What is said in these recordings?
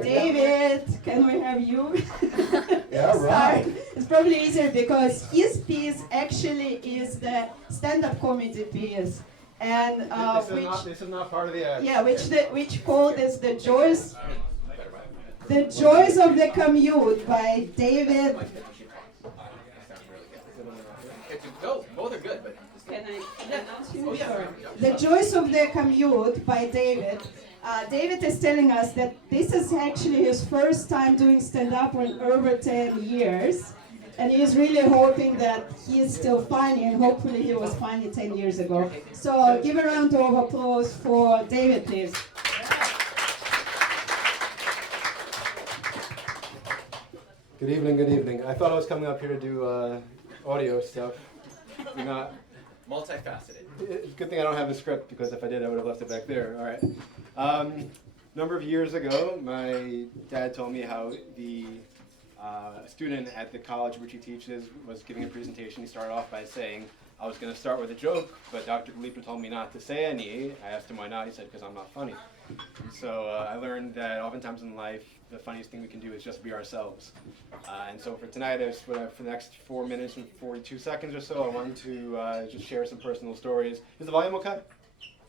right. David, can we have you? Yeah, right. It's probably easier because his piece actually is the stand-up comedy piece, and This is not part of the act. yeah, which called is the joys of the commute by David. No, both are good, but Can I announce you? Sure. The Joys of the Commute by David. David is telling us that this is actually his first time doing stand-up in over 10 years. And he's really hoping that he is still funny, and hopefully he was funny 10 years ago. So give a round of applause for David, please. Good evening, good evening. I thought I was coming up here to do audio stuff. Not multifaceted. It's a good thing I don't have a script, because if I did, I would have left it back there. All right. Number of years ago, my dad told me how the student at the college which he teaches was giving a presentation. He started off by saying, I was going to start with a joke, but Dr. Galipa told me not to say any. I asked him why not. He said, because I'm not funny. So I learned that oftentimes in life, the funniest thing we can do is just be ourselves. And so for tonight, for the next 4 minutes and 42 seconds or so, I wanted to just share some personal stories. Is the volume okay?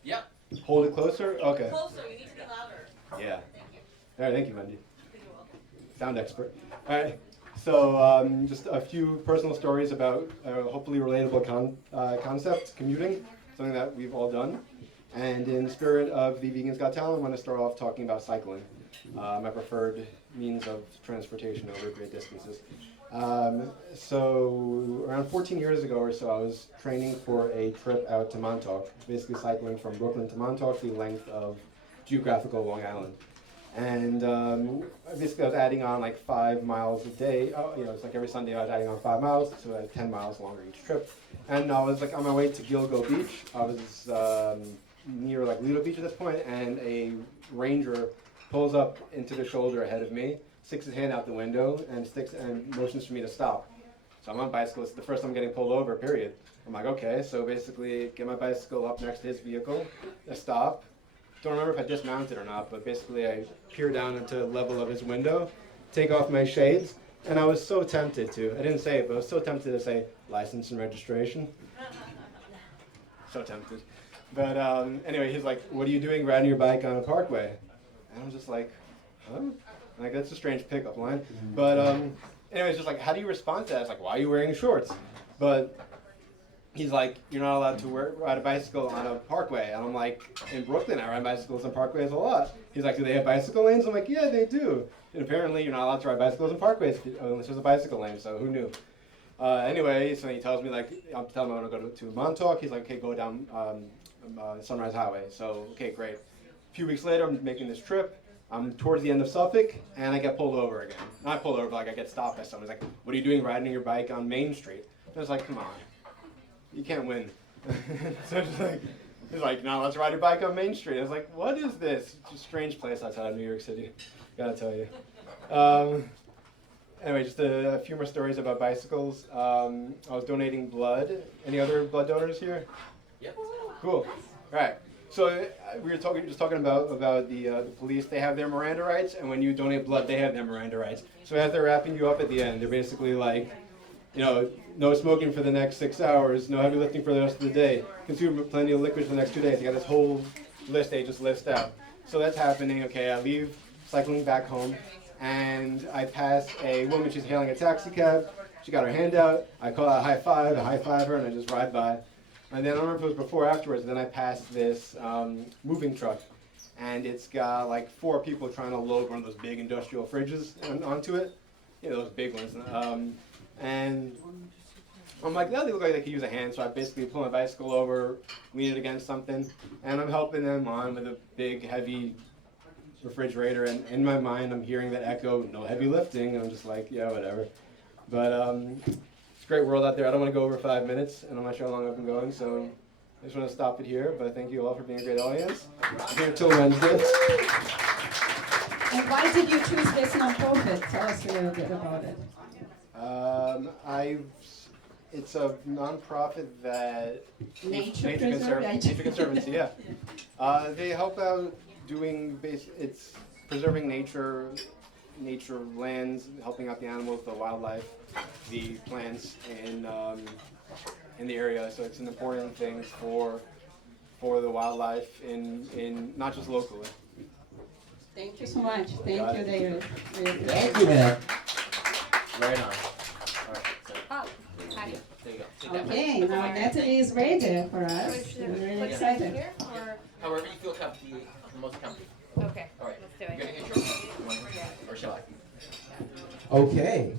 Yeah. Hold it closer? Okay. Closer, you need to be louder. Yeah. Thank you. All right, thank you, Wendy. You're welcome. Sound expert. All right. So just a few personal stories about hopefully relatable concept, commuting, something that we've all done. And in the spirit of the Vegans Got Talent, I want to start off talking about cycling, my preferred means of transportation over great distances. So around 14 years ago or so, I was training for a trip out to Montauk, basically cycling from Brooklyn to Montauk, the length of geographical Long Island. And basically I was adding on like 5 miles a day. It's like every Sunday I was adding on 5 miles, so I had 10 miles longer each trip. And I was like on my way to Gilgo Beach. I was near like Lido Beach at this point, and a ranger pulls up into the shoulder ahead of me, sticks his hand out the window, and motions for me to stop. So I'm on a bicycle. It's the first time I'm getting pulled over, period. I'm like, okay. So basically, get my bicycle up next to his vehicle, I stop. Don't remember if I dismounted or not, but basically I peer down into the level of his window, take off my shades, and I was so tempted to. I didn't say it, but I was so tempted to say license and registration. So tempted. But anyway, he's like, what are you doing riding your bike on a parkway? And I'm just like, huh? Like, that's a strange pickup line. But anyway, it's just like, how do you respond to that? It's like, why are you wearing shorts? But he's like, you're not allowed to ride a bicycle on a parkway. And I'm like, in Brooklyn, I ride bicycles on parkways a lot. He's like, do they have bicycle lanes? I'm like, yeah, they do. And apparently, you're not allowed to ride bicycles on parkways unless there's a bicycle lane, so who knew? Anyway, so he tells me, like, I'm telling him I want to go to Montauk. He's like, okay, go down Sunrise Highway. So, okay, great. A few weeks later, I'm making this trip. I'm towards the end of Suffolk, and I get pulled over again. Not pulled over, but like I get stopped by someone. He's like, what are you doing riding your bike on Main Street? And I was like, come on. You can't win. So he's like, no, let's ride your bike on Main Street. I was like, what is this? It's a strange place outside of New York City, gotta tell you. Anyway, just a few more stories about bicycles. I was donating blood. Any other blood donors here? Yep. Cool. All right. So we were just talking about the police. They have their Miranda rights, and when you donate blood, they have their Miranda rights. So as they're wrapping you up at the end, they're basically like, no smoking for the next 6 hours, no heavy lifting for the rest of the day, consume plenty of liquids for the next 2 days. They got this whole list they just list out. So that's happening. Okay, I leave cycling back home, and I pass a woman. She's hailing a taxi cab. She got her hand out. I call out I high five her, and I just ride by. And then I don't remember if it was before or afterwards, then I passed this moving truck, and it's got like 4 people trying to load one of those big industrial fridges onto it. Those big ones. And I'm like, no, they look like they could use a hand, so I basically pull my bicycle over, lean it against something, and I'm helping them on with a big, heavy refrigerator, and in my mind, I'm hearing that echo, no heavy lifting, and I'm just like, yeah, whatever. But it's a great world out there. I don't want to go over 5 minutes, and I'm not sure how long I've been going, so I just want to stop it here, but thank you all for being a great audience. I'm here till Wednesday. And why did you choose this nonprofit? Tell us a little bit about it. It's a nonprofit that Nature Conservancy, yeah. They help out doing it's preserving nature, nature lands, helping out the animals, the wildlife, the plants in the area. So it's an important thing for the wildlife in not just locally. Thank you so much. Thank you, David. Thank you, man. Right on. All right. So, Oh, hi. there you go. Take that Okay, back. now Natalie is ready for us. Should We're I really put it excited. here or? However you feel comfortable, the most comfortable. Okay, All right. let's do You're it. gonna hit your. Or shall I? Okay.